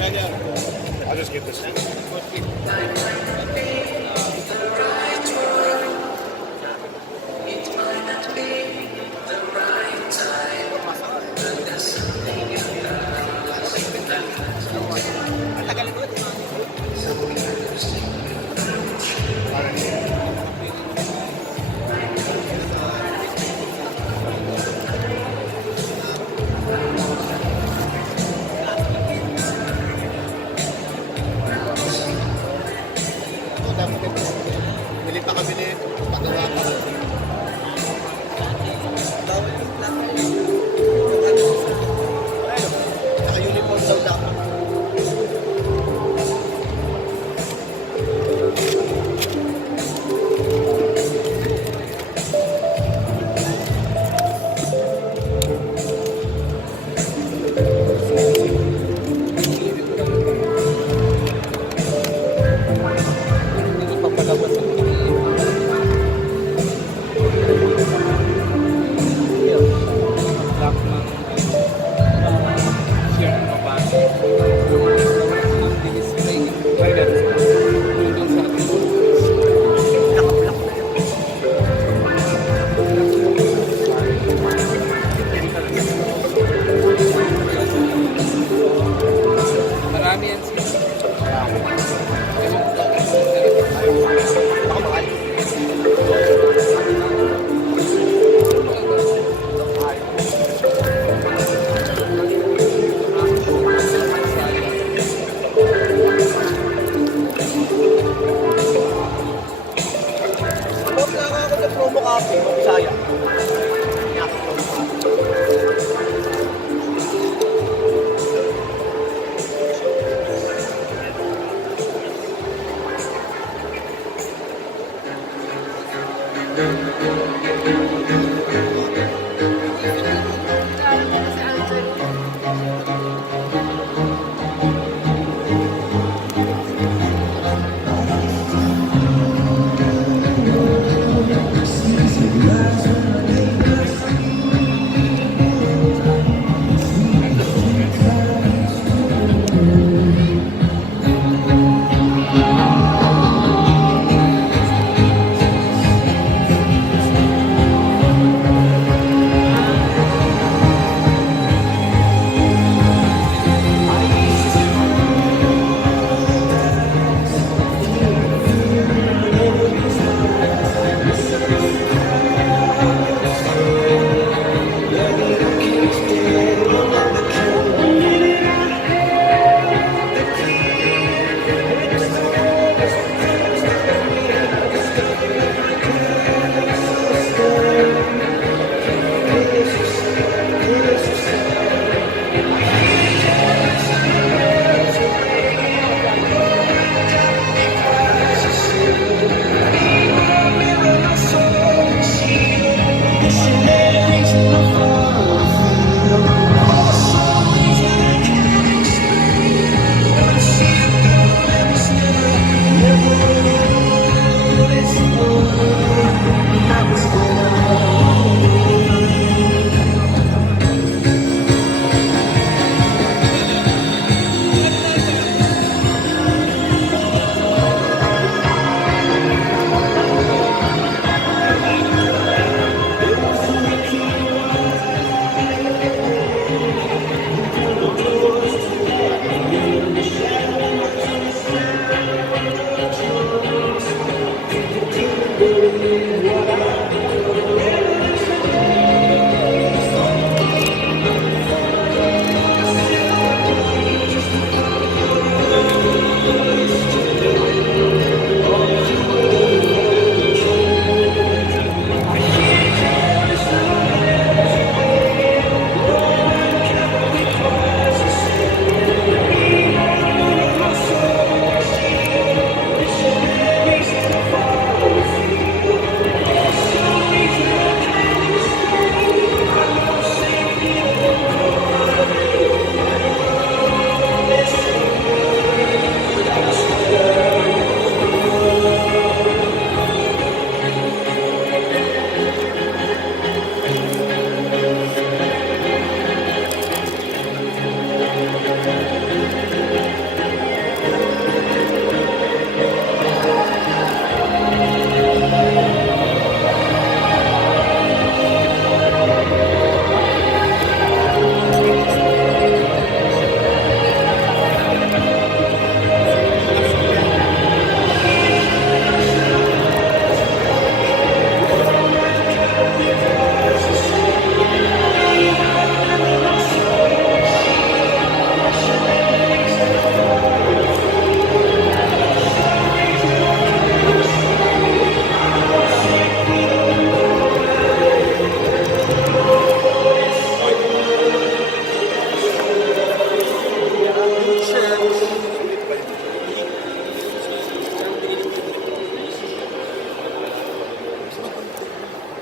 I'll just get this. Bili pa kami nito. Pagawa pa. Naka-uniform daw dapat. Promo coffee, Bisaya.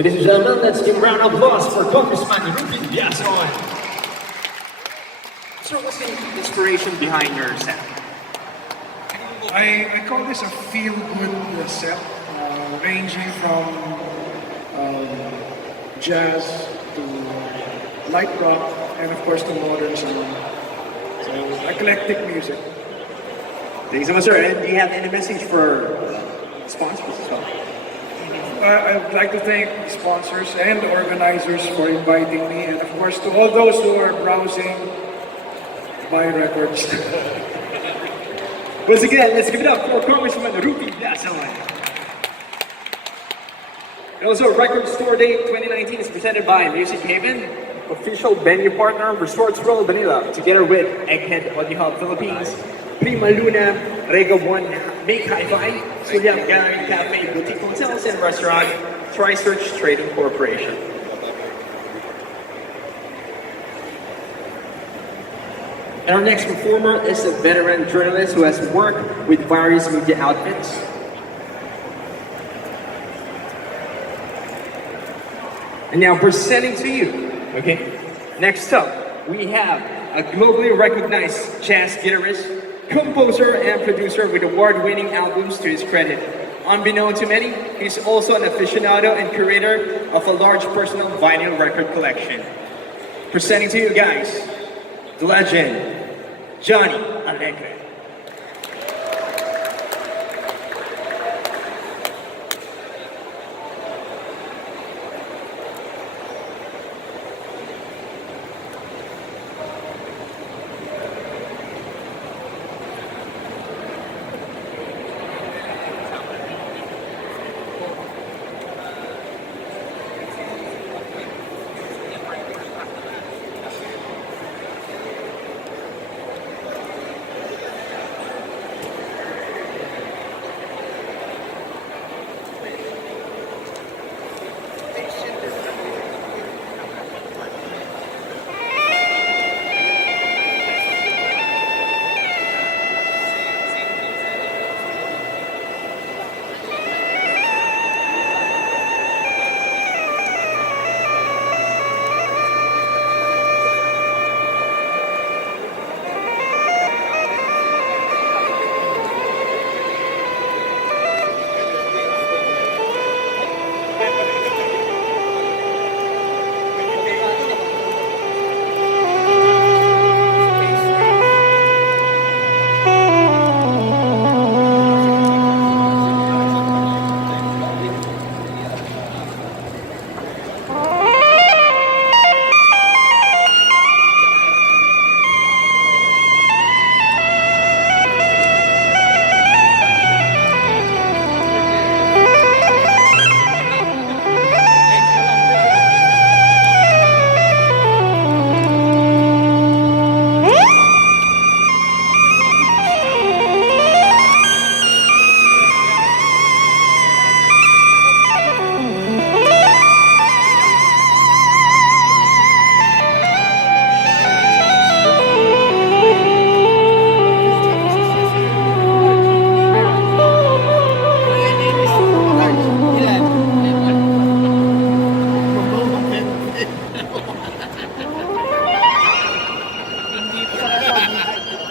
Ladies and gentlemen, let's give a round of applause for Congressman Ruben Biazon. So what's the inspiration behind your set? I call this a feel-good set, ranging from jazz to light rock and of course the modern sound. So eclectic music. Thank you so much, sir. And do you have any message for sponsors as well? I'd like to thank the sponsors and the organizers for inviting me, and of course to all those who are browsing my records. Once again, let's give it up for Congressman Ruben Biazon. And also, Record Store Day 2019 is presented by Music Haven, official venue partner, Resorts World Manila, together with Egghead Audio Hub Philippines, Prima Luna, Rega One, Make Hi-Fi, Sulyang Gallery Cafe, Boutique Hotels and Restaurant, Tri-Search Trading Corporation. And our next performer is a veteran journalist who has worked with various media outlets. And now presenting to you, okay, next up, we have a globally recognized jazz guitarist, composer, and producer with award-winning albums to his credit. Unbeknown to many, he's also an aficionado and curator of a large personal vinyl record collection. Presenting to you guys, the legend, Johnny Alegre.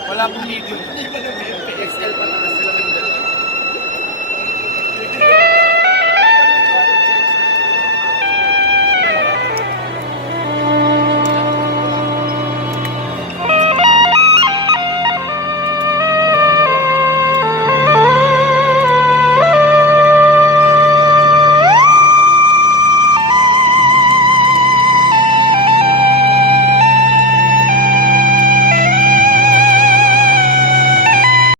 Wala pong medium. XL pa lang.